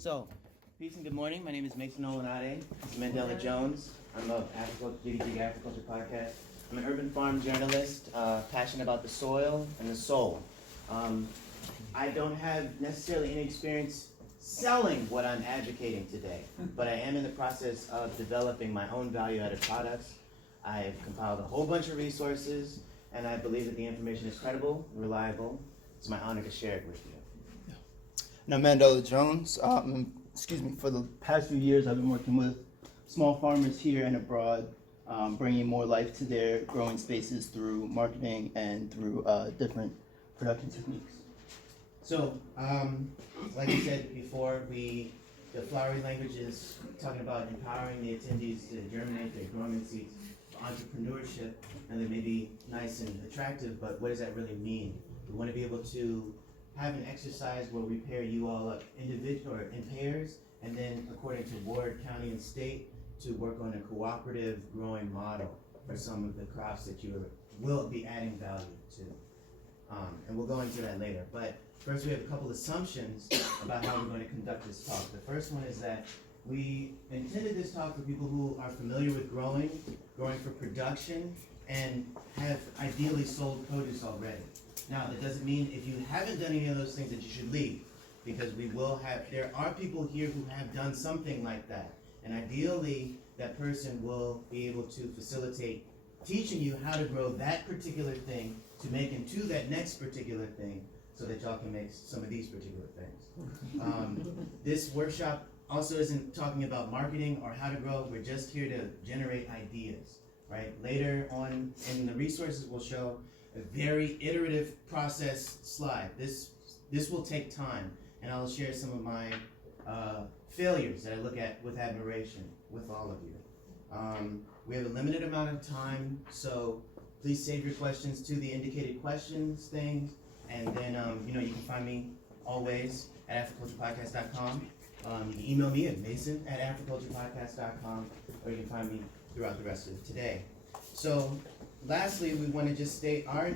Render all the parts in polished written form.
So, peace and good morning. My name is Mason Olanade. This is Mandela Jones. I'm of Agriculture Podcast. I'm an urban farm journalist, passionate about the soil and the soul. I don't have necessarily any experience selling what I'm advocating today, but I am in the process of developing my own value-added products. I've compiled a whole bunch of resources, and I believe that the information is credible, reliable. It's my honor to share it with you. And I'm Mandela Jones. For the past few years, I've been working with small farmers here and abroad, bringing more life to their growing spaces through marketing and through different production techniques. So, like I said before, the flowery language is talking about empowering the attendees to germinate their dormant seeds for entrepreneurship, and they may be nice and attractive, but what does that really mean? We want to be able to have an exercise where we pair you all up individual or in pairs, and then according to ward, county, and state, to work on a cooperative growing model for some of the crops that you will be adding value to. And we'll go into that later. But first we have a couple assumptions about how we're going to conduct this talk. The first one is that we intended this talk for people who are familiar with growing for production, and have ideally sold produce already. Now, that doesn't mean if you haven't done any of those things that you should leave, because there are people here who have done something like that. And ideally, that person will be able to facilitate teaching you how to grow that particular thing to make into that next particular thing, so that y'all can make some of these particular things. This workshop also isn't talking about marketing or how to grow. We're just here to generate ideas, right? Later on in the resources, we'll show a very iterative process slide. This will take time, and I'll share some of my failures that I look at with admiration with all of you. We have a limited amount of time, so please save your questions to the indicated questions thing, and then you can find me always at africulturepodcast.com. You can email me at mason@africulturepodcast.com, or you can find me throughout the rest of today. So, lastly, we want to just state our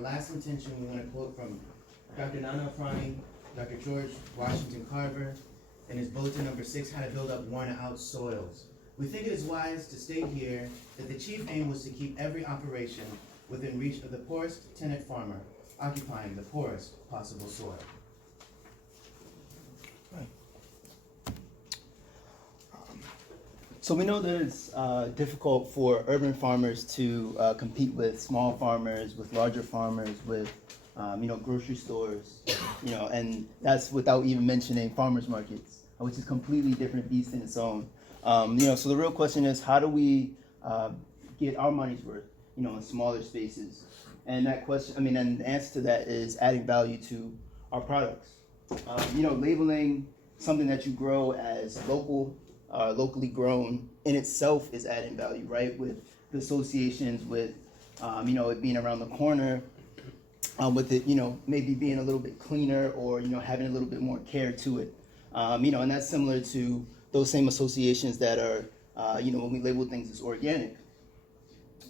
last intention, we want to quote from Dr. Nana Afrani, Dr. George Washington Carver, in his bulletin number 6, How to Build Up Worn Out Soils. We think it is wise to state here that the chief aim was to keep every operation within reach of the poorest tenant farmer, occupying the poorest possible soil. So we know that it's difficult for urban farmers to compete with small farmers, with larger farmers, with grocery stores, and that's without even mentioning farmers markets, which is a completely different beast in its own. So the real question is, how do we get our money's worth, in smaller spaces? And that question, and the answer to that is adding value to our products. Labeling something that you grow as locally grown in itself is adding value, right? With the associations, with it being around the corner, with it maybe being a little bit cleaner, or having a little bit more care to it, and that's similar to those same associations that are when we label things as organic.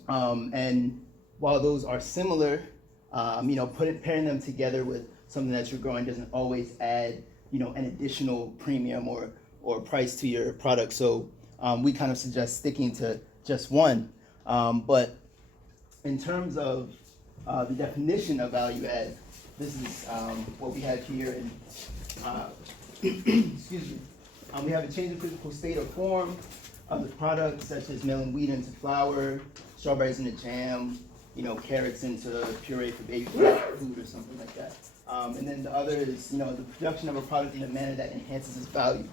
And while those are similar, pairing them together with something that you're growing doesn't always add an additional premium or price to your product. So we kind of suggest sticking to just one. But in terms of the definition of value add, this is what we have here. Excuse me. We have a change in physical state or form of the product, such as milling wheat into flour, strawberries into jam, carrots into puree for baby food or something like that. And then the other is, the production of a product in a manner that enhances its value.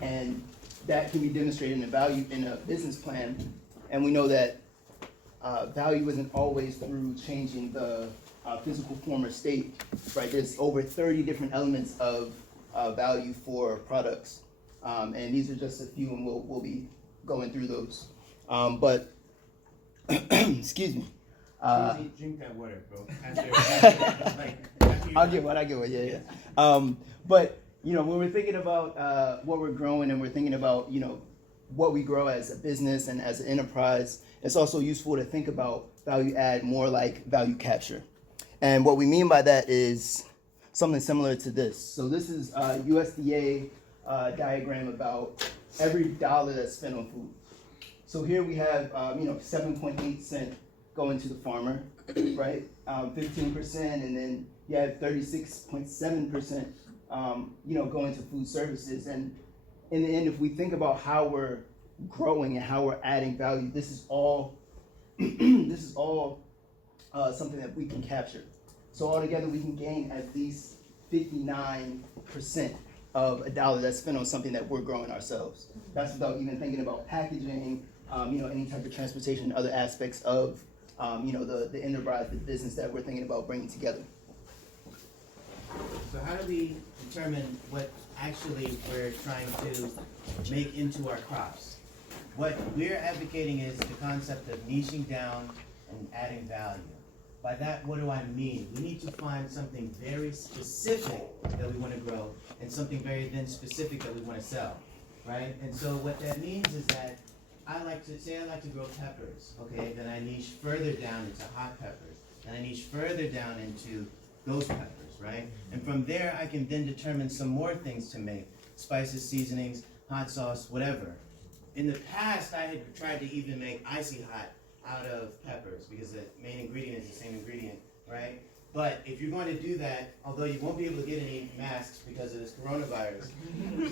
And that can be demonstrated in a business plan. And we know that value isn't always through changing the physical form or state, right? There's over 30 different elements of value for products. And these are just a few, and we'll be going through those. But, excuse me. Drink that water, bro. I get what, yeah. But, when we're thinking about what we're growing, and we're thinking about, what we grow as a business and as an enterprise, it's also useful to think about value add more like value capture. And what we mean by that is something similar to this. So this is a USDA diagram about every dollar that's spent on food. So here we have 7.8 cents going to the farmer, right? 15%, and then you have 36.7%, going to food services. And in the end, if we think about how we're growing and how we're adding value, this is all something that we can capture. So altogether, we can gain at least 59% of a dollar that's spent on something that we're growing ourselves. That's without even thinking about packaging, any type of transportation, other aspects of, the enterprise, the business that we're thinking about bringing together. So how do we determine what actually we're trying to make into our crops? What we're advocating is the concept of niching down and adding value. By that, what do I mean? We need to find something very specific that we want to grow and something very then specific that we want to sell, right? And so what that means is that I like to grow peppers, okay? Then I niche further down into hot peppers. Then I niche further down into ghost peppers, right? And from there, I can then determine some more things to make. Spices, seasonings, hot sauce, whatever. In the past, I had tried to even make icy hot out of peppers because the main ingredient is the same ingredient, right? But if you're going to do that, although you won't be able to get any masks because of this coronavirus,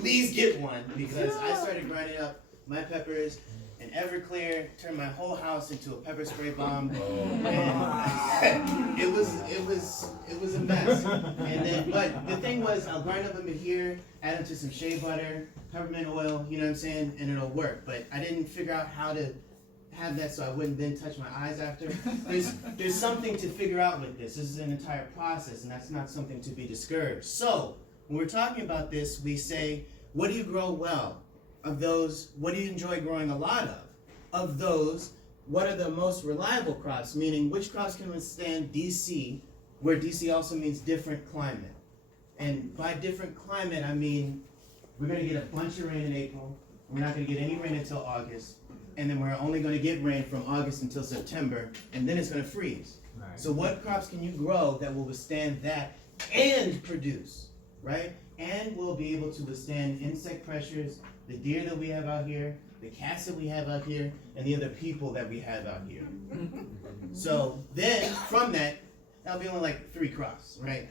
please get one, because I started grinding up my peppers in Everclear, turned my whole house into a pepper spray bomb, and it was a mess. And then, but the thing was, I'll grind up them in here, add them to some shea butter, peppermint oil, you know what I'm saying, and it'll work. But I didn't figure out how to have that so I wouldn't then touch my eyes after. There's something to figure out with this. This is an entire process, and that's not something to be discouraged. So when we're talking about this, we say, what do you grow well? Of those, what do you enjoy growing a lot of? Of those, what are the most reliable crops? Meaning, which crops can withstand DC, where DC also means different climate. And by different climate, I mean, we're gonna get a bunch of rain in April, we're not gonna get any rain until August, and then we're only gonna get rain from August until September, and then it's gonna freeze. Right. So what crops can you grow that will withstand that and produce, right? And will be able to withstand insect pressures, the deer that we have out here, the cats that we have out here, and the other people that we have out here. So then, from that, that'll be only like 3 crops, right?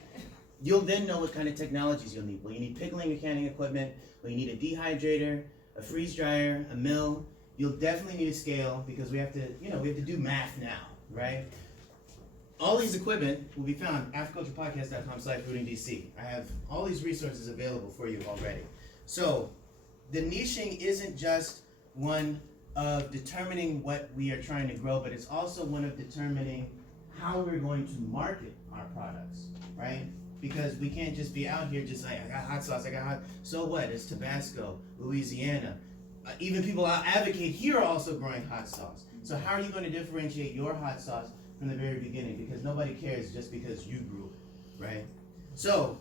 You'll then know what kind of technologies you'll need. Well, you need pickling and canning equipment, well, you need a dehydrator, a freeze dryer, a mill. You'll definitely need a scale, because we have to do math now, right? All these equipment will be found at agriculturepodcast.com/rootingdc. I have all these resources available for you already. So the niching isn't just one of determining what we are trying to grow, but it's also one of determining how we're going to market our products, right? Because we can't just be out here just like, I got hot sauce, so what? It's Tabasco, Louisiana. Even people I advocate here are also growing hot sauce. So how are you going to differentiate your hot sauce from the very beginning? Because nobody cares just because you grew it, right? So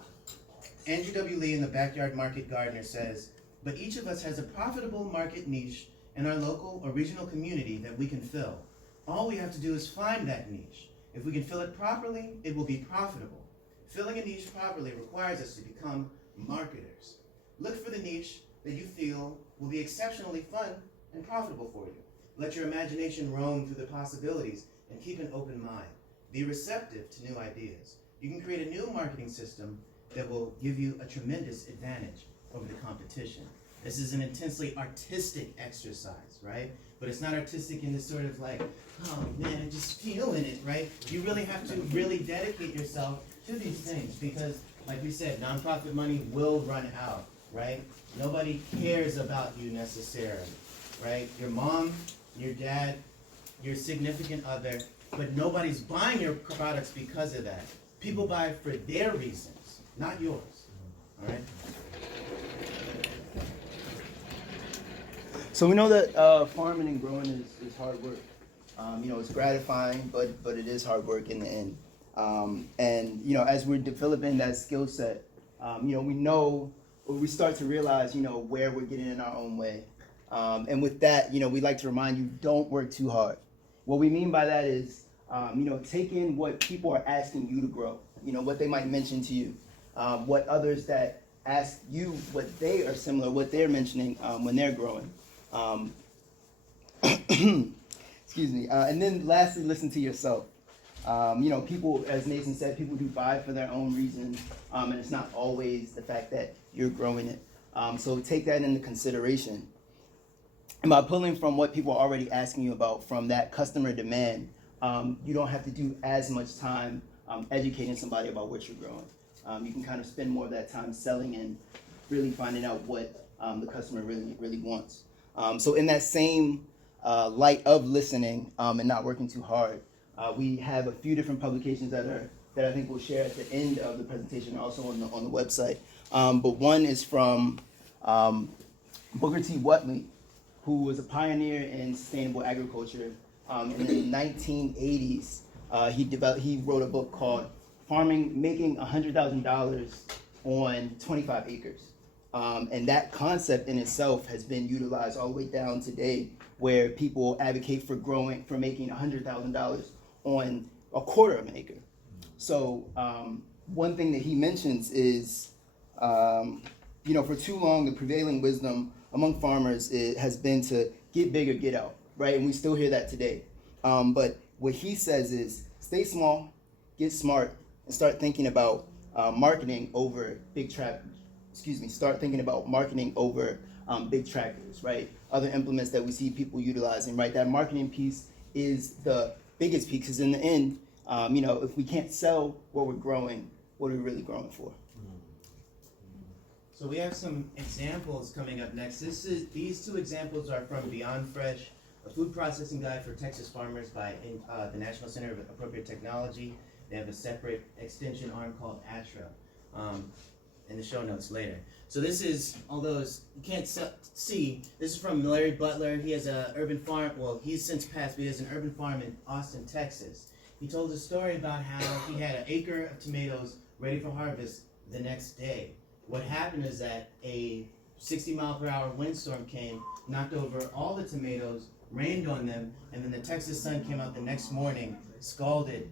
Andrew W. Lee in the Backyard Market Gardener says, but each of us has a profitable market niche in our local or regional community that we can fill. All we have to do is find that niche. If we can fill it properly, it will be profitable. Filling a niche properly requires us to become marketers. Look for the niche that you feel will be exceptionally fun and profitable for you. Let your imagination roam through the possibilities and keep an open mind. Be receptive to new ideas. You can create a new marketing system that will give you a tremendous advantage over the competition. This is an intensely artistic exercise, right? But it's not artistic in this sort of like, oh man, I just feel in it, right? You really have to really dedicate yourself to these things, because like we said, nonprofit money will run out, right? Nobody cares about you necessarily, right? Your mom, your dad, your significant other, but nobody's buying your products because of that. People buy for their reasons, not yours, all right? So we know that farming and growing is hard work. It's gratifying, but it is hard work in the end. And as we're developing that skill set, we start to realize, where we're getting in our own way. And with that, we like to remind you, don't work too hard. What we mean by that is, take in what people are asking you to grow, what they might mention to you. what others that ask you what they are similar, what they're mentioning when they're growing. Excuse me. And then lastly, listen to yourself. People, as Nathan said, people do buy for their own reasons, and it's not always the fact that you're growing it. So take that into consideration. And by pulling from what people are already asking you about from that customer demand, you don't have to do as much time educating somebody about what you're growing. You can kind of spend more of that time selling and really finding out what the customer really wants. So in that same light of listening and not working too hard, we have a few different publications that I think we'll share at the end of the presentation, also on the website. But one is from Booker T. Whatley, who was a pioneer in sustainable agriculture. In the 1980s, he wrote a book called Making $100,000 on 25 Acres. And that concept in itself has been utilized all the way down today, where people advocate for making $100,000 on a quarter of an acre. So one thing that he mentions is, for too long, the prevailing wisdom among farmers has been to get big or get out, right? And we still hear that today. But what he says is stay small, get smart, and start thinking about marketing over big tractors. Start thinking about marketing over big tractors, right? Other implements that we see people utilizing, right? That marketing piece is the biggest piece, because in the end, if we can't sell what we're growing, what are we really growing for? So we have some examples coming up next. These two examples are from Beyond Fresh, a food processing guide for Texas farmers by the National Center of Appropriate Technology. They have a separate extension arm called ATRA. In the show notes later. So this is, although you can't see, this is from Larry Butler. He has an urban farm, well, he's since passed, but he has an urban farm in Austin, Texas. He told a story about how he had an acre of tomatoes ready for harvest the next day. What happened is that a 60-mile-per-hour windstorm came, knocked over all the tomatoes, rained on them, and then the Texas sun came out the next morning, scalded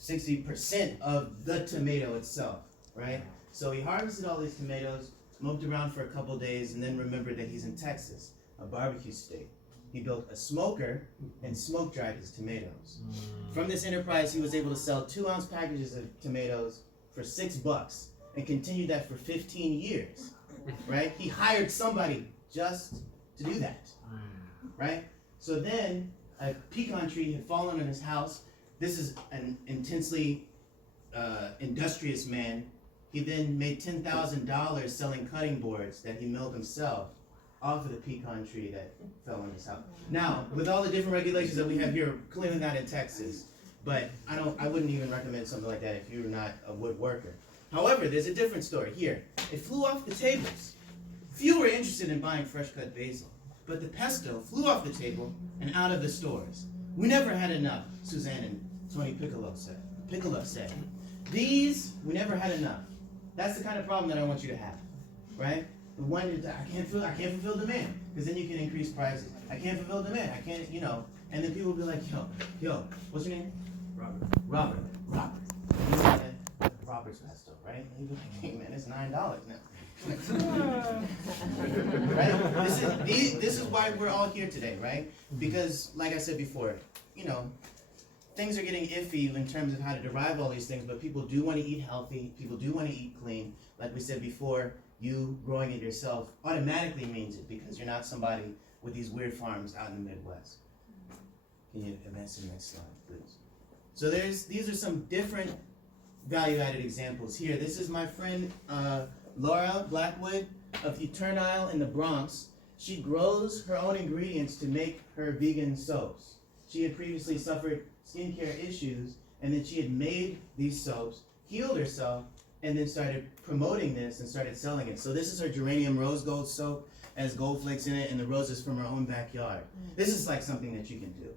60% of the tomato itself, right? So he harvested all these tomatoes, smoked around for a couple days, and then remembered that he's in Texas, a barbecue state. He built a smoker and smoke dried his tomatoes. From this enterprise, he was able to sell 2-ounce packages of tomatoes for $6 and continued that for 15 years, right? He hired somebody just to do that, right? So then a pecan tree had fallen on his house. This is an intensely industrious man. He then made $10,000 selling cutting boards that he milled himself off of the pecan tree that fell on his house. Now, with all the different regulations that we have here, clearly not in Texas, but I wouldn't even recommend something like that if you're not a woodworker. However, there's a different story here. It flew off the tables. Few were interested in buying fresh cut basil, but the pesto flew off the table and out of the stores. We never had enough, Suzanne and Tony Piccolo said. We never had enough. That's the kind of problem that I want you to have, right? The one is I can't fulfill demand, because then you can increase prices. I can't fulfill demand. I can't, and then people will be like, yo, what's your name? Robert. You know that Robert's pesto, right? And you'll be like, hey man, it's $9 now. Right? This is why we're all here today, right? Because, like I said before, things are getting iffy in terms of how to derive all these things, but people do want to eat healthy, people do want to eat clean. Like we said before, you growing it yourself automatically means it, because you're not somebody with these weird farms out in the Midwest. Can you advance to the next slide, please? So these are some different value-added examples here. This is my friend Laura Blackwood of Eternile in the Bronx. She grows her own ingredients to make her vegan soaps. She had previously suffered skincare issues, and then she had made these soaps, healed herself, and then started promoting this and started selling it. So this is her geranium rose gold soap, has gold flakes in it, and the roses from her own backyard. This is like something that you can do.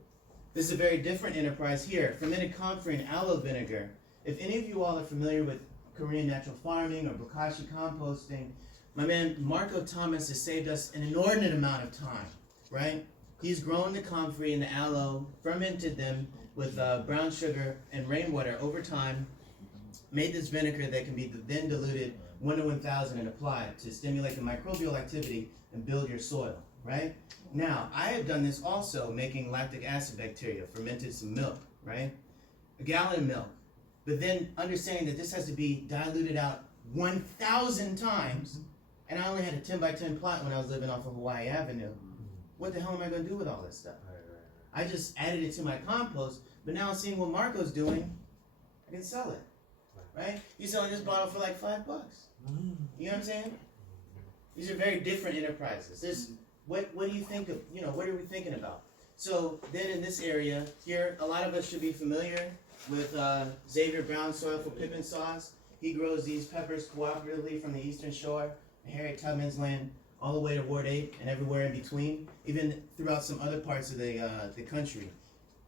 This is a very different enterprise here. Fermented comfrey and aloe vinegar. If any of you all are familiar with Korean natural farming or bokashi composting, my man Marco Thomas has saved us an inordinate amount of time, right? He's grown the comfrey and the aloe, fermented them with brown sugar and rainwater over time, made this vinegar that can be then diluted 1 to 1,000 and applied to stimulate the microbial activity and build your soil, right? Now, I have done this also making lactic acid bacteria, fermented some milk, right? A gallon of milk. But then understanding that this has to be diluted out 1,000 times, and I only had a 10 by 10 plot when I was living off of Hawaii Avenue. What the hell am I going to do with all this stuff? I just added it to my compost, but now seeing what Marco's doing, I can sell it, right? You're selling this bottle for like $5. You know what I'm saying? These are very different enterprises. This, what do you think of, what are we thinking about? So then in this area here, a lot of us should be familiar with Xavier Brown Soil for Pippin Sauce. He grows these peppers cooperatively from the Eastern Shore, Harriet Tubman's land, all the way to Ward 8 and everywhere in between, even throughout some other parts of the country.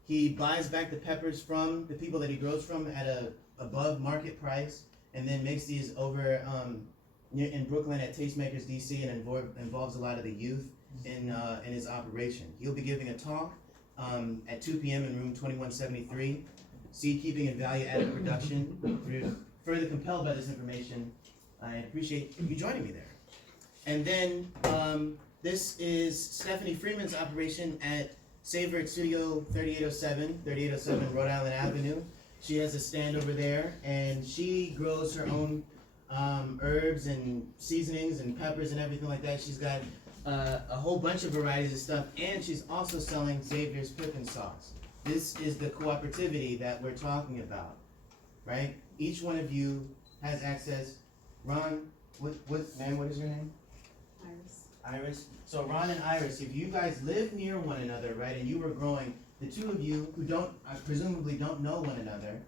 He buys back the peppers from the people that he grows from at a above market price, and then makes these over in Brooklyn at Tastemakers DC, and involves a lot of the youth in his operation. He'll be giving a talk at 2 p.m. in room 2173, Seed Keeping and Value Added Production. If you're further compelled by this information, I appreciate you joining me there. And then this is Stephanie Freeman's operation at Savor Studio 3807 Rhode Island Avenue. She has a stand over there, and she grows her own herbs and seasonings and peppers and everything like that. She's got a whole bunch of varieties of stuff, and she's also selling Xavier's Pippin Sauce. This is the cooperativity that we're talking about, right? Each one of you has access. Ron, what is your name? Iris. So Ron and Iris, if you guys live near one another, right, and you were growing, the two of you who presumably don't know one another,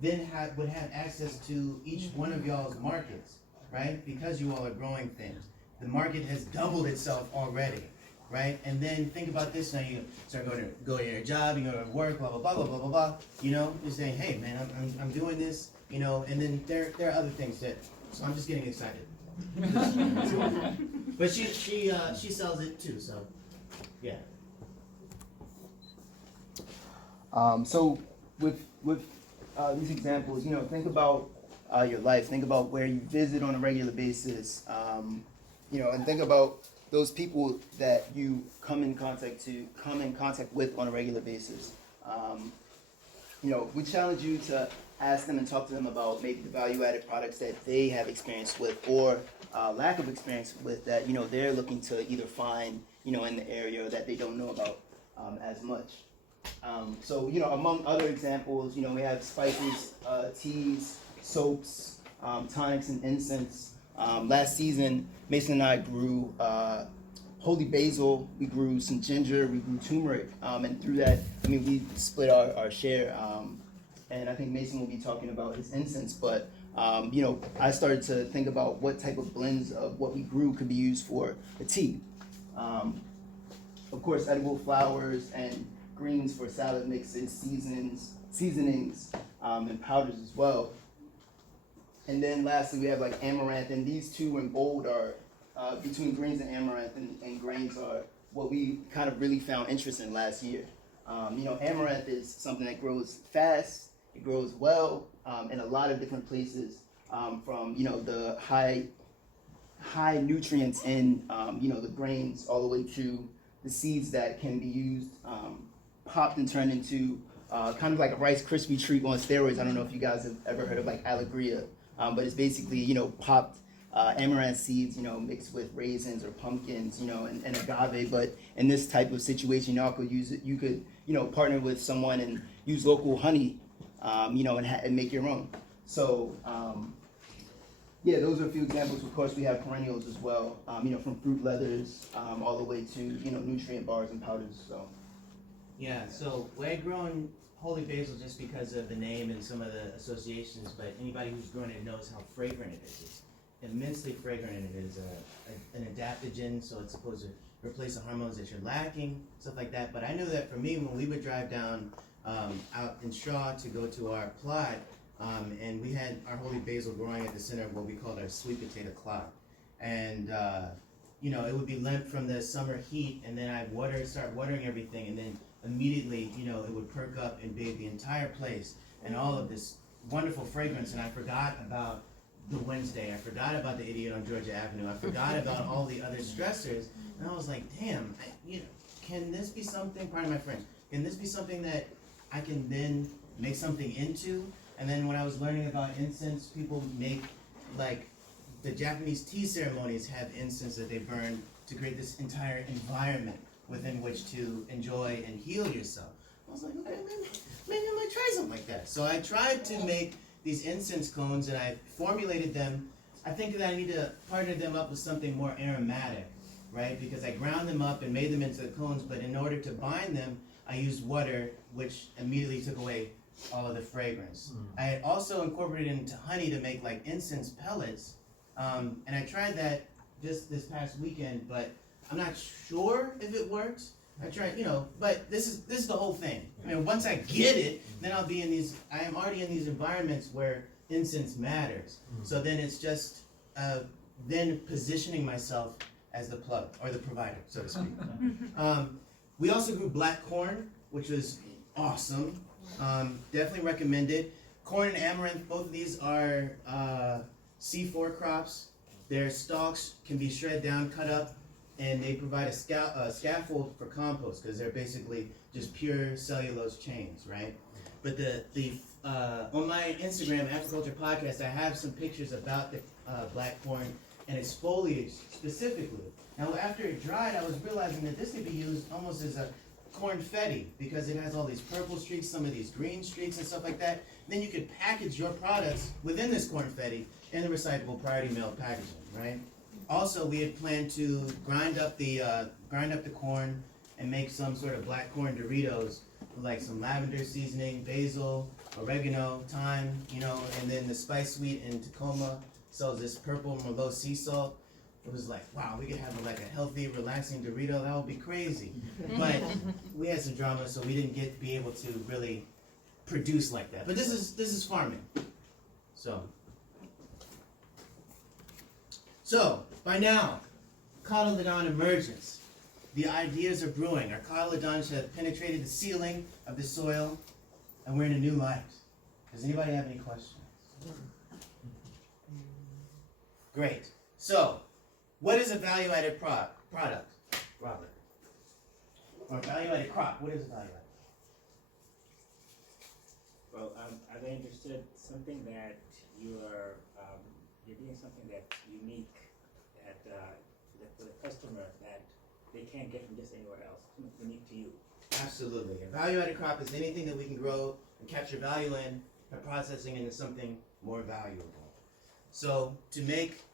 then would have access to each one of y'all's markets, right? Because you all are growing things. The market has doubled itself already, right? And then think about this now, you start go to your job, you go to work, blah, blah, blah, blah, blah, blah, blah, you're saying, hey man, I'm doing this, and then there are other things so I'm just getting excited. But she sells it too, so yeah. So with these examples, think about your life. Think about where you visit on a regular basis, and think about those people that you come in contact with on a regular basis. We challenge you to ask them and talk to them about maybe the value-added products that they have experience with, or lack of experience with that they're looking to either find in the area that they don't know about as much. So among other examples, we have spices, teas, soaps, tonics, and incense. Last season, Mason and I grew holy basil, we grew some ginger, we grew turmeric, and through that, we split our share. And I think Mason will be talking about his incense, but I started to think about what type of blends of what we grew could be used for a tea. Of course, edible flowers and greens for salad mixes, seasonings, and powders as well. And then lastly, we have like amaranth, and these two in bold are between greens and amaranth and grains are what we kind of really found interest in last year. Amaranth is something that grows fast, it grows well in a lot of different places, from the high nutrients in the grains all the way to the seeds that can be used, popped and turned into kind of like a Rice Krispie treat on steroids. I don't know if you guys have ever heard of like Alegria, but it's basically popped amaranth seeds, mixed with raisins or pumpkins, and agave. But in this type of situation, y'all could use it. You could partner with someone and use local honey, and make your own. So those are a few examples. Of course, we have perennials as well, from fruit leathers all the way to nutrient bars and powders. So yeah, so we're growing holy basil just because of the name and some of the associations, but anybody who's grown it knows how fragrant it is. It's immensely fragrant, and it is an adaptogen, so it's supposed to replace the hormones that you're lacking, stuff like that. But I knew that for me, when we would drive down out in Shaw to go to our plot, and we had our holy basil growing at the center of what we called our sweet potato clock. And it would be limp from the summer heat, and then I'd start watering everything, and then immediately, it would perk up and bathe the entire place, and all of this wonderful fragrance, and I forgot about the Wednesday. I forgot about the idiot on Georgia Avenue. I forgot about all the other stressors, and I was like, damn, can this be something? Pardon my French. Can this be something that I can then make something into? And then when I was learning about incense, people make, like, the Japanese tea ceremonies have incense that they burn to create this entire environment within which to enjoy and heal yourself. I was like, okay, maybe I might try something like that. So I tried to make these incense cones, and I formulated them. I think that I need to partner them up with something more aromatic, right? Because I ground them up and made them into the cones, but in order to bind them, I used water, which immediately took away all of the fragrance. I had also incorporated into honey to make like incense pellets, and I tried that just this past weekend, but I'm not sure if it works. I tried, but this is the whole thing. I mean, once I get it, then I am already in these environments where incense matters. So then it's just then positioning myself as the plug, or the provider, so to speak. We also grew black corn, which was awesome. Definitely recommended. Corn and amaranth, both of these are C4 crops. Their stalks can be shred down, cut up, and they provide a scaffold for compost, because they're basically just pure cellulose chains, right? But on my Instagram, Agriculture Podcast, I have some pictures about the black corn and its foliage specifically. Now, after it dried, I was realizing that this could be used almost as a cornfetti, because it has all these purple streaks, some of these green streaks and stuff like that. Then you could package your products within this cornfetti in the recyclable priority mail packaging, right? Also, we had planned to grind up the corn and make some sort of black corn Doritos with like some lavender seasoning, basil, oregano, thyme, and then the Spice Sweet in Tacoma sells this purple Merlot sea salt. It was like, wow, we could have like a healthy, relaxing Dorito. That would be crazy. But we had some drama, so we didn't be able to really produce like that. But this is farming. So by now, Cotyledon emergence. The ideas are brewing. Our cotyledons have penetrated the ceiling of the soil, and we're in a new light. Does anybody have any questions? Great. So, what is a value-added product, Robert? Or a value-added crop? What is a value-added? Well, as I understood, something that you're doing something that's unique for the customer that they can't get from just anywhere else. Unique to you. Absolutely. A value-added crop is anything that we can grow and capture value in by processing into something more valuable. So to make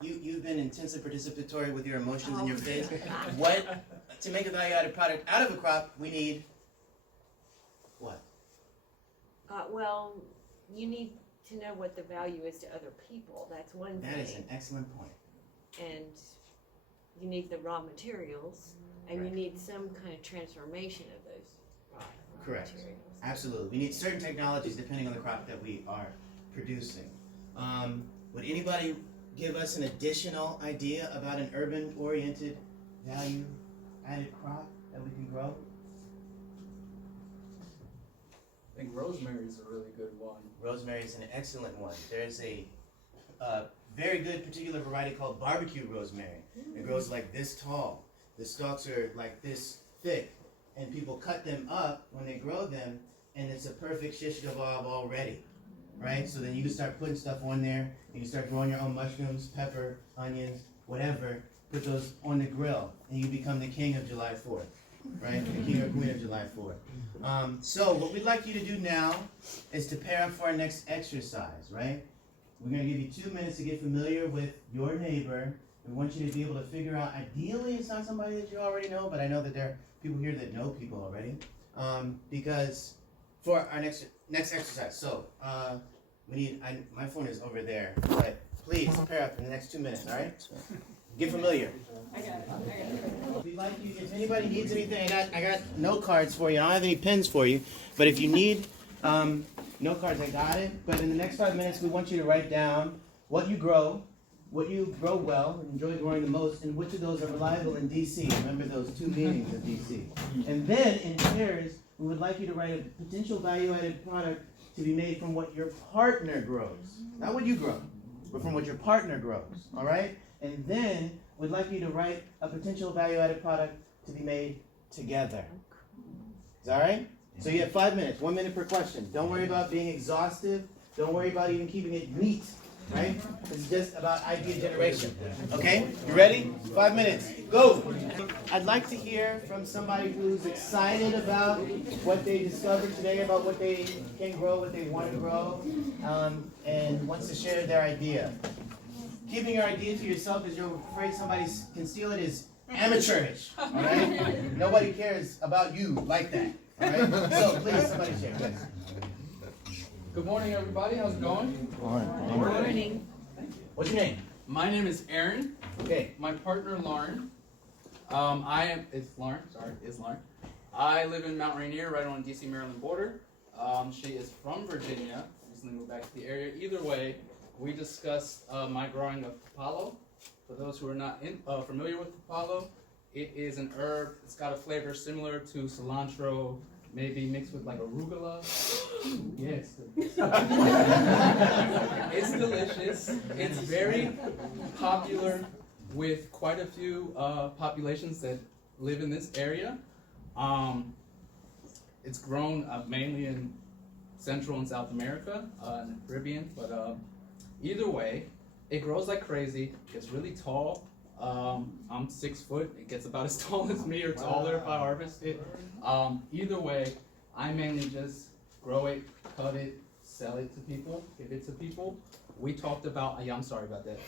you've been intensive participatory with your emotions in your face. To make a value-added product out of a crop, we need what? Well, you need to know what the value is to other people. That's one thing. That is an excellent point. And you need the raw materials, and Right. you need some kind of transformation of those raw Correct. materials. Absolutely. We need certain technologies depending on the crop that we are producing. Would anybody give us an additional idea about an urban-oriented value-added crop that we can grow? I think rosemary is a really good one. Rosemary is an excellent one. There's a very good particular variety called barbecue rosemary. It grows like this tall. The stalks are like this thick, and people cut them up when they grow them, and it's a perfect shish kebab already, right? So then you can start putting stuff on there. You can start growing your own mushrooms, pepper, onions, whatever. Put those on the grill, and you become the king of July 4th, right? The king or queen of July 4th. So what we'd like you to do now is to pair up for our next exercise, right? We're going to give you 2 minutes to get familiar with your neighbor. We want you to be able to figure out, ideally it's not somebody that you already know, but I know that there are people here that know people already. Because for our next exercise, so my phone is over there, but please pair up in the next 2 minutes, all right? Get familiar. I got it. We'd like you, if anybody needs anything, I got note cards for you. I don't have any pens for you, but if you need note cards, I got it. But in the next 5 minutes, we want you to write down what you grow well, and enjoy growing the most, and which of those are reliable in DC. Remember those 2 meanings of DC. And then in pairs, we would like you to write a potential value-added product to be made from what your partner grows. Not what you grow, but from what your partner grows, all right? And then we'd like you to write a potential value-added product to be made together. Is that all right? So you have 5 minutes, 1 minute per question. Don't worry about being exhaustive. Don't worry about even keeping it neat, right? It's just about idea generation. Okay? You ready? 5 minutes. Go! I'd like to hear from somebody who's excited about what they discovered today, about what they can grow, what they want to grow, and wants to share their idea. Keeping your idea to yourself because you're afraid somebody can steal it is amateurish. All right? Nobody cares about you like that. All right? So please, somebody share. Yes. Good morning, everybody. How's it going? Good morning. What's your name? My name is Aaron. Okay. My partner, Lauren. It's Lauren. I live in Mount Rainier, right on the DC Maryland border. She is from Virginia. Recently moved back to the area. Either way, we discussed my growing of papalo. For those who are not familiar with papalo, it is an herb. It's got a flavor similar to cilantro, maybe mixed with like arugula. Yes. It's delicious. It's very popular with quite a few populations that live in this area. It's grown mainly in Central and South America, and the Caribbean, but either way, it grows like crazy. It gets really tall. I'm 6 foot. It gets about as tall as me or taller if I harvest it. Either way, I mainly just grow it, cut it, sell it to people, give it to people. We talked about, I'm sorry about that.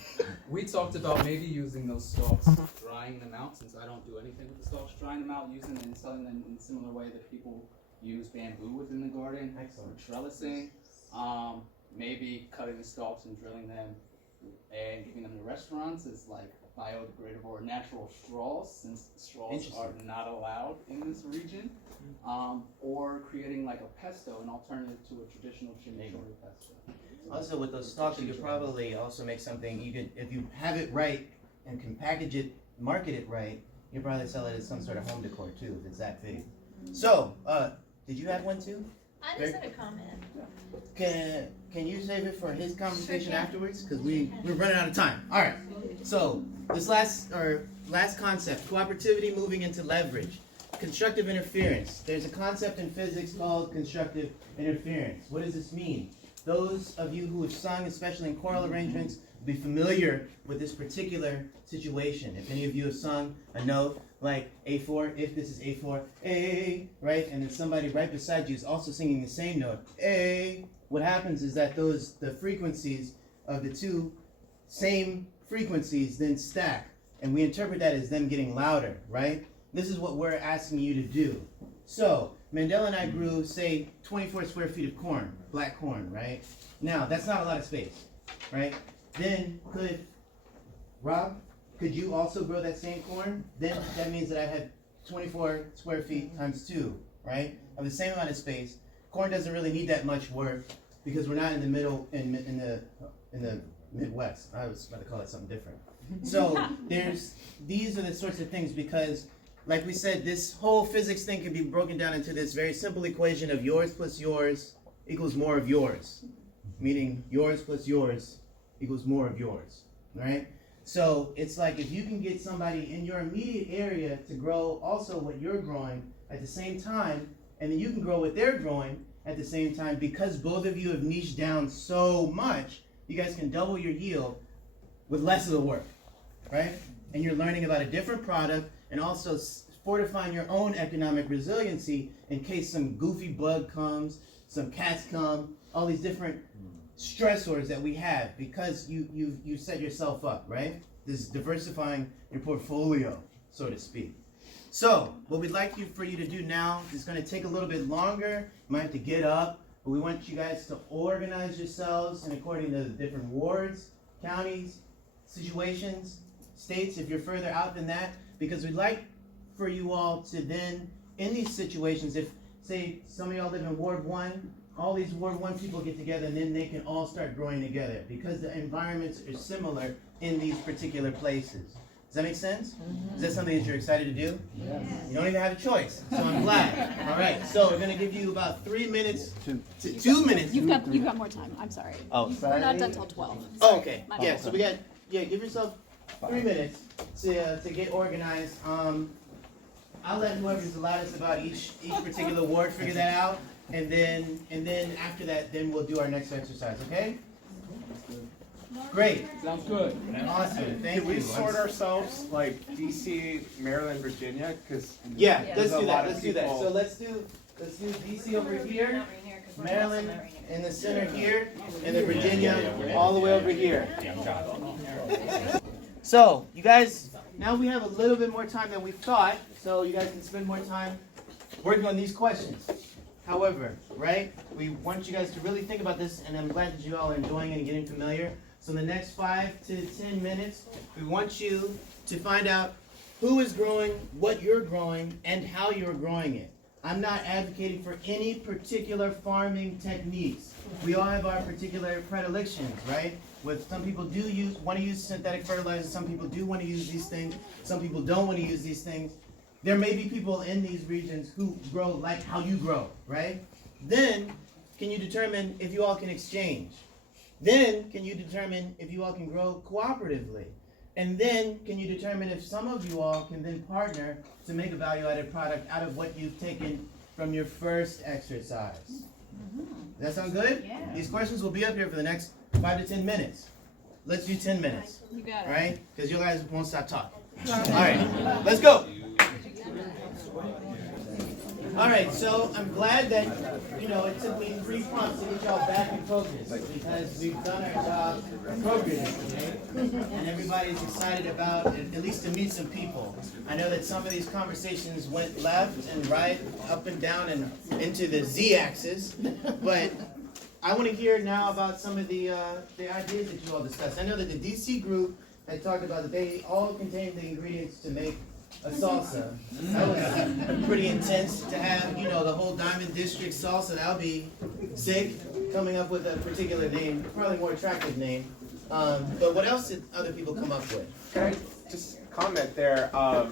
We talked about maybe using those stalks, drying them out, since I don't do anything with the stalks, drying them out, using them and selling them in a similar way that people use bamboo within the garden. Excellent. For trellising. Maybe cutting the stalks and drilling them and giving them to restaurants is like biodegradable or natural straws, since straws are not allowed in this region. Or creating like a pesto, an alternative to a traditional chimichurri pesto. Also, with those stalks, you could probably also make something. You could, if you have it right and can package it, market it right, you could probably sell it as some sort of home decor too, if it's that big. So, did you have one too? I just had a comment. Can you save it for his conversation afterwards? Because we're running out of time. All right. So this last concept, cooperativity moving into leverage, constructive interference. There's a concept in physics called constructive interference. What does this mean? Those of you who have sung, especially in choral arrangements, will be familiar with this particular situation. If any of you have sung a note like A4, if this is A4, A, right? And then somebody right beside you is also singing the same note, A. What happens is that the frequencies of the two same frequencies then stack. And we interpret that as them getting louder, right? This is what we're asking you to do. So, Mandela and I grew, say, 24 square feet of corn, black corn, right? Now, that's not a lot of space, right? Then, could you also grow that same corn? Then that means that I had 24 square feet times 2, right? Of the same amount of space. Corn doesn't really need that much work because we're not in the middle, in the Midwest. I was about to call it something different. So these are the sorts of things, because like we said, this whole physics thing can be broken down into this very simple equation of yours plus yours equals more of yours. Meaning yours plus yours equals more of yours, right? So it's like if you can get somebody in your immediate area to grow also what you're growing at the same time, and then you can grow what they're growing at the same time, because both of you have niched down so much, you guys can double your yield with less of the work, right? And you're learning about a different product and also fortifying your own economic resiliency in case some goofy bug comes, some cats come, all these different stressors that we have, because you set yourself up, right? This is diversifying your portfolio, so to speak. So, what we'd like for you to do now is going to take a little bit longer. You might have to get up, but we want you guys to organize yourselves and according to the different wards, counties, situations, states, if you're further out than that, because we'd like for you all to then, in these situations, if, say, some of y'all live in Ward 1, all these Ward 1 people get together and then they can all start growing together because the environments are similar in these particular places. Does that make sense? Is that something that you're excited to do? You don't even have a choice, so I'm glad. All right, so we're gonna give you about 3 minutes, 2 minutes. You've got more time. I'm sorry. Oh, We're not done till 12. Oh, okay. My Yeah, bad. so we got, give yourself 3 minutes to get organized. I'll let whoever's the loudest about each particular ward figure that out, and then after that, then we'll do our next exercise, okay? Great. Sounds good. Awesome, thank Can we you. sort ourselves like DC, Maryland, Virginia? Because Yeah, There's let's a do lot that, of let's do that. people- So let's do DC over here, Maryland in the center here, and then Virginia all the way over here. So, you guys, now we have a little bit more time than we thought, so you guys can spend more time working on these questions. However, right, we want you guys to really think about this, and I'm glad that you all are enjoying it and getting familiar. So in the next 5 to 10 minutes, we want you to find out who is growing, what you're growing, and how you're growing it. I'm not advocating for any particular farming techniques. We all have our particular predilections, right? With some people do want to use synthetic fertilizers, some people do want to use these things, some people don't want to use these things. There may be people in these regions who grow like how you grow, right? Then, can you determine if you all can exchange? Then, can you determine if you all can grow cooperatively? And then, can you determine if some of you all can then partner to make a value-added product out of what you've taken from your first exercise? Does that sound good? Yeah. These questions will be up here for the next 5 to 10 minutes. Let's do 10 minutes, You got all it. right? Because you guys won't stop talking. All right, let's go. All right, so I'm glad that, it took me 3 prompts to get y'all back in focus because we've done our job appropriately, and everybody's excited about, at least to meet some people. I know that some of these conversations went left and right, up and down, and into the Z-axis, but I want to hear now about some of the ideas that you all discussed. I know that the DC group had talked about that they all contain the ingredients to make a salsa. That was pretty intense to have, the whole Diamond District salsa. That would be sick, coming up with a particular name, probably more attractive name. But what else did other people come up with? can I just comment there? I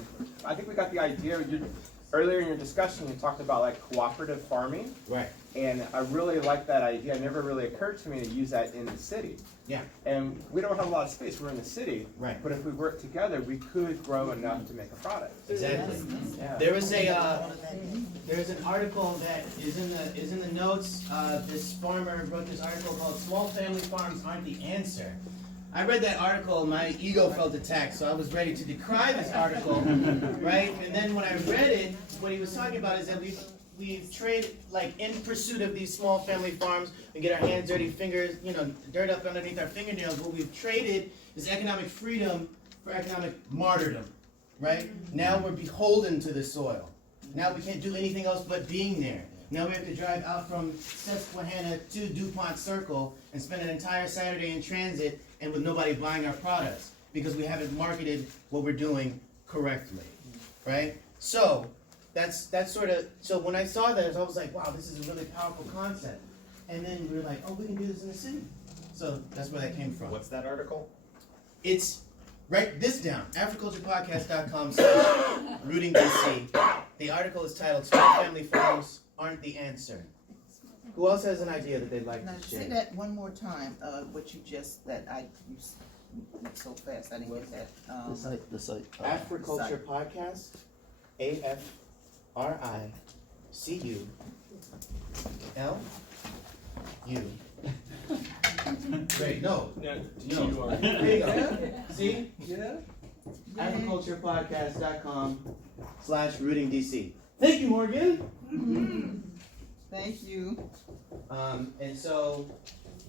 think we got the idea. Earlier in your discussion, you talked about like cooperative farming, Right. and I really like that idea. It never really occurred to me to use that in the city. Yeah. And we don't have a lot of space. We're in the city. Right. But if we work together, we could grow enough to make a product. Exactly. Yeah. There was there's an article that is in the notes. This farmer wrote this article called "Small Family Farms Aren't the Answer." I read that article, my ego felt attacked, so I was ready to decry this article, right? And then when I read it, what he was talking about is that we've traded, like, in pursuit of these small family farms, we get our hands dirty, fingers, dirt up underneath our fingernails. What we've traded is economic freedom for economic martyrdom, right? Now we're beholden to the soil. Now we can't do anything else but being there. Now we have to drive out from Susquehanna to DuPont Circle and spend an entire Saturday in transit and with nobody buying our products because we haven't marketed what we're doing correctly, right? So that's sort of, so when I saw that, I was like, wow, this is a really powerful concept. And then we were like, oh, we can do this in the city. So that's where that came from. What's that article? It's, write this down, africulturepodcast.com/rooting DC. The article is titled "Small Family Farms Aren't the Answer." Who else has an idea that they'd like Now, to say share? that one more time, what you just, you went so fast, I didn't get that. The site. Africulture Podcast, AFRICULU. Wait, no. There you go. See? Yeah. Africulturepodcast.com/rooting DC. Thank you, Morgan. Thank you. And so,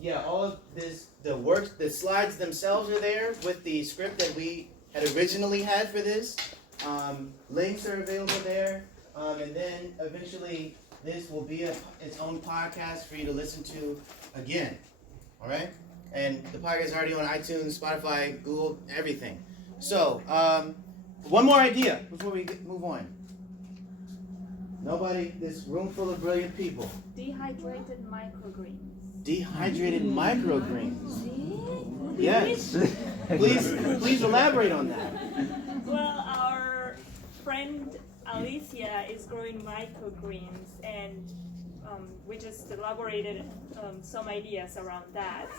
yeah, all of this, the slides themselves are there with the script that we had originally had for this. Links are available there. And then eventually this will be its own podcast for you to listen to again. All right? And the podcast is already on iTunes, Spotify, Google, everything. So, one more idea before we move on. Nobody, this room full of brilliant people. Dehydrated microgreens. Dehydrated microgreens. See? Yes. Please elaborate on that. friend Alicia is growing microgreens, and we just elaborated some ideas around that.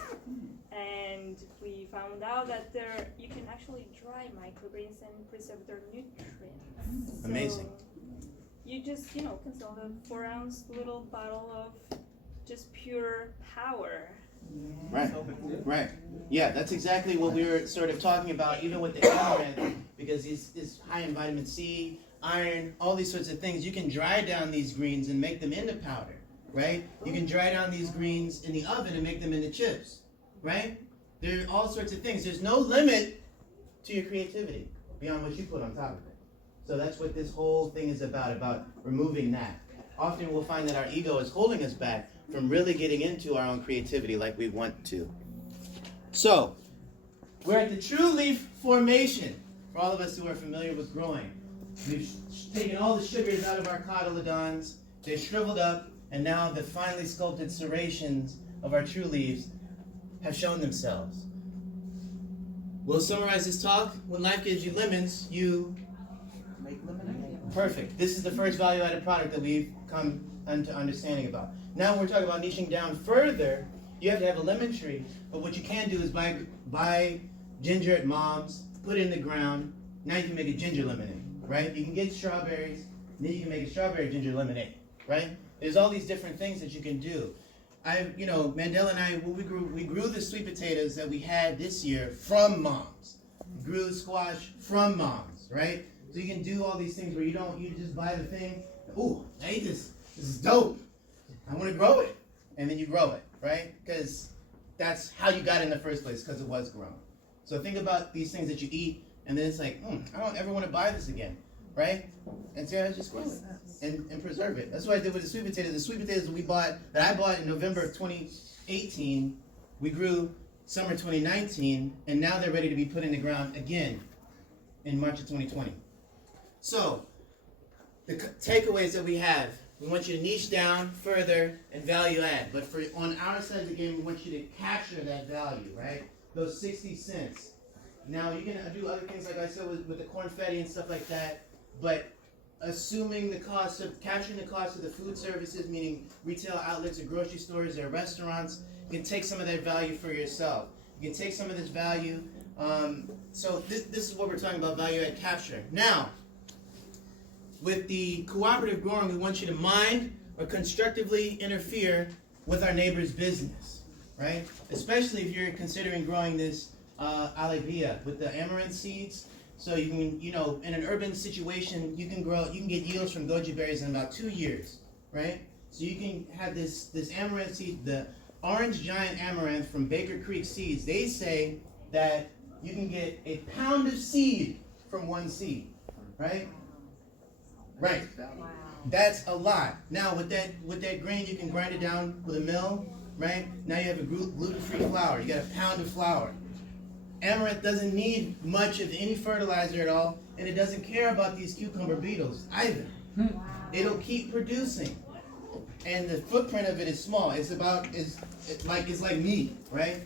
And we found out that you can actually dry microgreens and preserve their nutrients. Amazing. So you just, can sell a 4-ounce little bottle of just pure power. Right, right. Yeah, that's exactly what we were sort of talking about, even with the amaranth, because it's high in vitamin C, iron, all these sorts of things. You can dry down these greens and make them into powder, right? You can dry down these greens in the oven and make them into chips, right? There are all sorts of things. There's no limit to your creativity beyond what you put on top of it. So that's what this whole thing is about removing that. Often we'll find that our ego is holding us back from really getting into our own creativity like we want to. So, we're at the true leaf formation. For all of us who are familiar with growing, we've taken all the sugars out of our cotyledons, they've shriveled up, and now the finely sculpted serrations of our true leaves have shown themselves. We'll summarize this talk. When life gives you lemons, you Make lemonade. perfect. This is the first value-added product that we've come into understanding about. Now we're talking about niching down further. You have to have a lemon tree, but what you can do is buy ginger at Mom's, put it in the ground. Now you can make a ginger lemonade, right? You can get strawberries, and then you can make a strawberry ginger lemonade, right? There's all these different things that you can do. Mandela and I, we grew the sweet potatoes that we had this year from Mom's. We grew squash from Mom's, right? So you can do all these things where you just buy the thing. Ooh, I ate this. This is dope. I want to grow it. And then you grow it, right? Because that's how you got it in the first place, because it was grown. So think about these things that you eat, and then it's like, I don't ever want to buy this again, right? And so I just grow it and preserve it. That's what I did with the sweet potatoes. The sweet potatoes that I bought in November of 2018, we grew summer 2019, and now they're ready to be put in the ground again in March of 2020. So, the takeaways that we have: we want you to niche down further and value add. But on our side of the game, we want you to capture that value, right? Those 60 cents. Now, you can do other things, like I said, with the confetti and stuff like that. But capturing the cost of the food services, meaning retail outlets or grocery stores or restaurants, you can take some of that value for yourself. You can take some of this value. So this is what we're talking about, value add capture. Now, with the cooperative growing, we want you to mind or constructively interfere with our neighbor's business, right? Especially if you're considering growing this alevia with the amaranth seeds. So you can, in an urban situation, you can get yields from goji berries in about 2 years, right? So you can have this amaranth seed, the orange giant amaranth from Baker Creek Seeds. They say that you can get a pound of seed from one seed, right? Right. Wow. That's a lot. Now with that grain, you can grind it down with a mill, right? Now you have a gluten-free flour. You got a pound of flour. Amaranth doesn't need much of any fertilizer at all, and it doesn't care about these cucumber beetles either. Wow. It'll keep producing, and the footprint of it is small. It's like meat, right?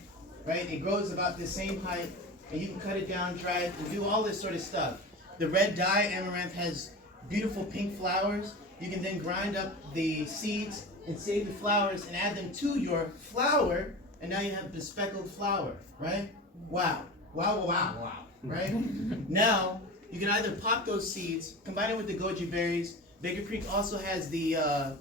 Right? It grows about the same height, and you can cut it down, dry it, and do all this sort of stuff. The red dye amaranth has beautiful pink flowers. You can then grind up the seeds and save the flowers and add them to your flour, and now you have bespeckled flour, right? Wow. Wow, wow, wow, wow, right? Now, you can either pop those seeds, combine it with the goji berries. Baker Creek also has the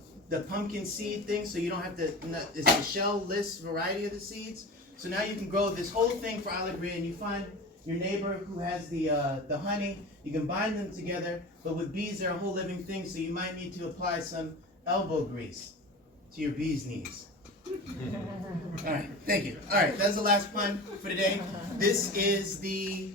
pumpkin seed thing, so you don't have to, it's the shell-less variety of the seeds. So now you can grow this whole thing for olive brie, and you find your neighbor who has the honey. You can bind them together, but with bees, they're a whole living thing, so you might need to apply some elbow grease to your bee's knees. All right, thank you. All right, that's the last pun for today. This is the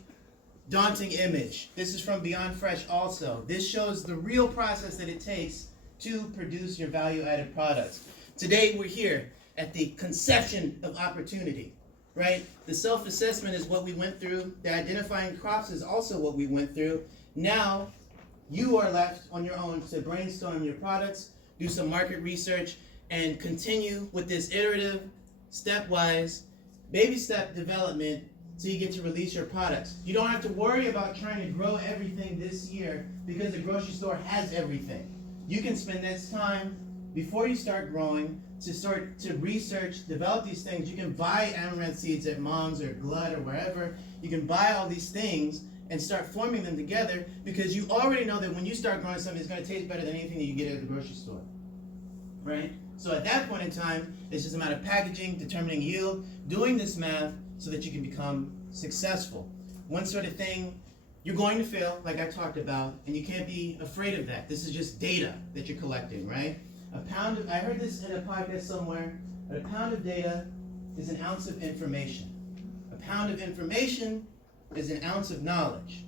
daunting image. This is from Beyond Fresh also. This shows the real process that it takes to produce your value-added products. Today, we're here at the conception of opportunity. Right? The self-assessment is what we went through. The identifying crops is also what we went through. Now, you are left on your own to brainstorm your products, do some market research, and continue with this iterative, stepwise, baby step development so you get to release your products. You don't have to worry about trying to grow everything this year because the grocery store has everything. You can spend this time before you start growing to research, develop these things. You can buy amaranth seeds at Mom's or Glut or wherever. You can buy all these things and start forming them together because you already know that when you start growing something, it's going to taste better than anything that you get at the grocery store, right? So at that point in time, it's just a matter of packaging, determining yield, doing this math so that you can become successful. One sort of thing, you're going to fail, like I talked about, and you can't be afraid of that. This is just data that you're collecting, right? I heard this in a podcast somewhere, but a pound of data is an ounce of information. A pound of information is an ounce of knowledge.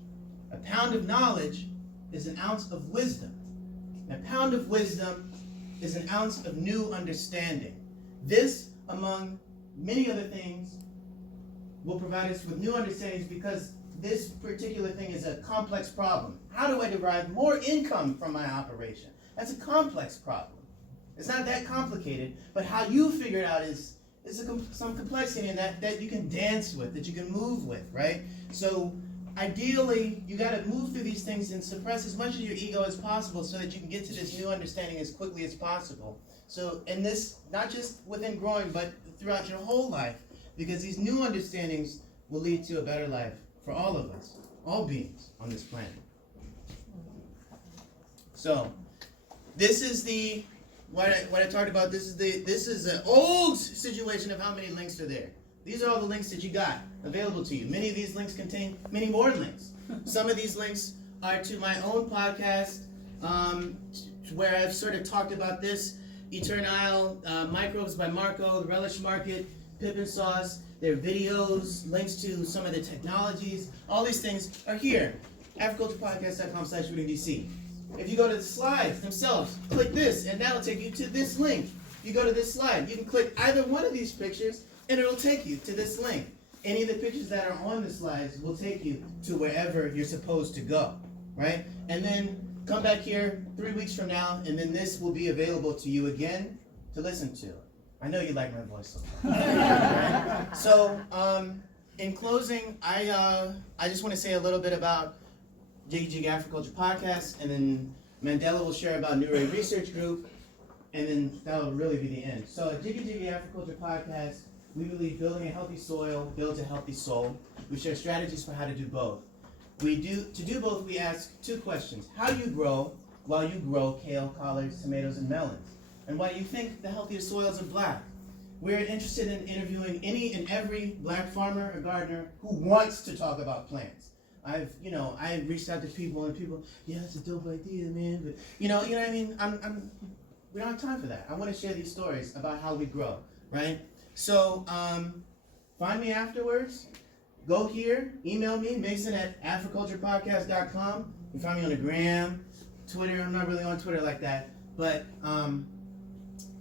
A pound of knowledge is an ounce of wisdom. And a pound of wisdom is an ounce of new understanding. This, among many other things, will provide us with new understandings because this particular thing is a complex problem. How do I derive more income from my operation? That's a complex problem. It's not that complicated, but how you figure it out is some complexity in that you can dance with, that you can move with, right? So ideally, you got to move through these things and suppress as much of your ego as possible so that you can get to this new understanding as quickly as possible. So, and this, not just within growing, but throughout your whole life, because these new understandings will lead to a better life for all of us, all beings on this planet. So, this is what I talked about. This is an old situation of how many links are there. These are all the links that you got available to you. Many of these links contain many more links. Some of these links are to my own podcast, where I've sort of talked about this. Eternile, Microbes by Marco, the Relish Market, Pippin Sauce, their videos, links to some of the technologies. All these things are here. agriculturepodcast.com/readingdc. If you go to the slides themselves, click this, and that'll take you to this link. You go to this slide, you can click either one of these pictures, and it'll take you to this link. Any of the pictures that are on the slides will take you to wherever you're supposed to go, right? And then come back here 3 weeks from now, and then this will be available to you again to listen to. I know you like my voice so far. Right? So, in closing, I just want to say a little bit about Jiggy Jiggy Agriculture Podcast, and then Mandela will share about New Ray Research Group, and then that will really be the end. So at Jiggy Jiggy Agriculture Podcast, we believe building a healthy soil builds a healthy soul. We share strategies for how to do both. To do both, we ask 2 questions. How do you grow while you grow kale, collards, tomatoes, and melons? And why do you think the healthiest soils are black? We're interested in interviewing any and every black farmer or gardener who wants to talk about plants. I've reached out to people and people, yeah, that's a dope idea, man. But you know what I mean? We don't have time for that. I want to share these stories about how we grow, right? So find me afterwards. Go here, email me, mason@agriculturepodcast.com. You can find me on the gram, Twitter. I'm not really on Twitter like that, but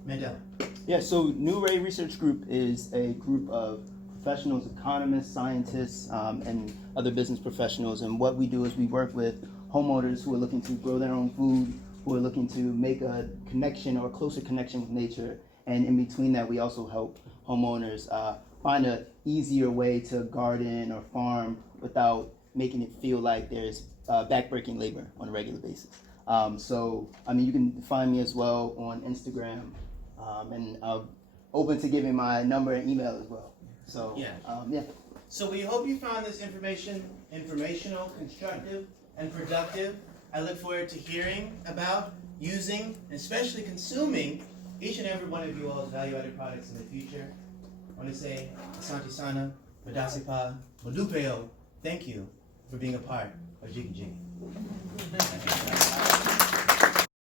Mandela. Yeah, so New Ray Research Group is a group of professionals, economists, scientists, and other business professionals. And what we do is we work with homeowners who are looking to grow their own food, who are looking to make a connection or a closer connection with nature. And in between that, we also help homeowners find an easier way to garden or farm without making it feel like there's backbreaking labor on a regular basis. You can find me as well on Instagram, and I'm open to giving my number and email as well. So, yeah. So we hope you found this informational, constructive, and productive. I look forward to hearing about, using, and especially consuming each and every one of you all's value-added products in the future. I want to say, Asante Sana, Madasipa, Madupeo, thank you for being a part of Jiggy Jiggy.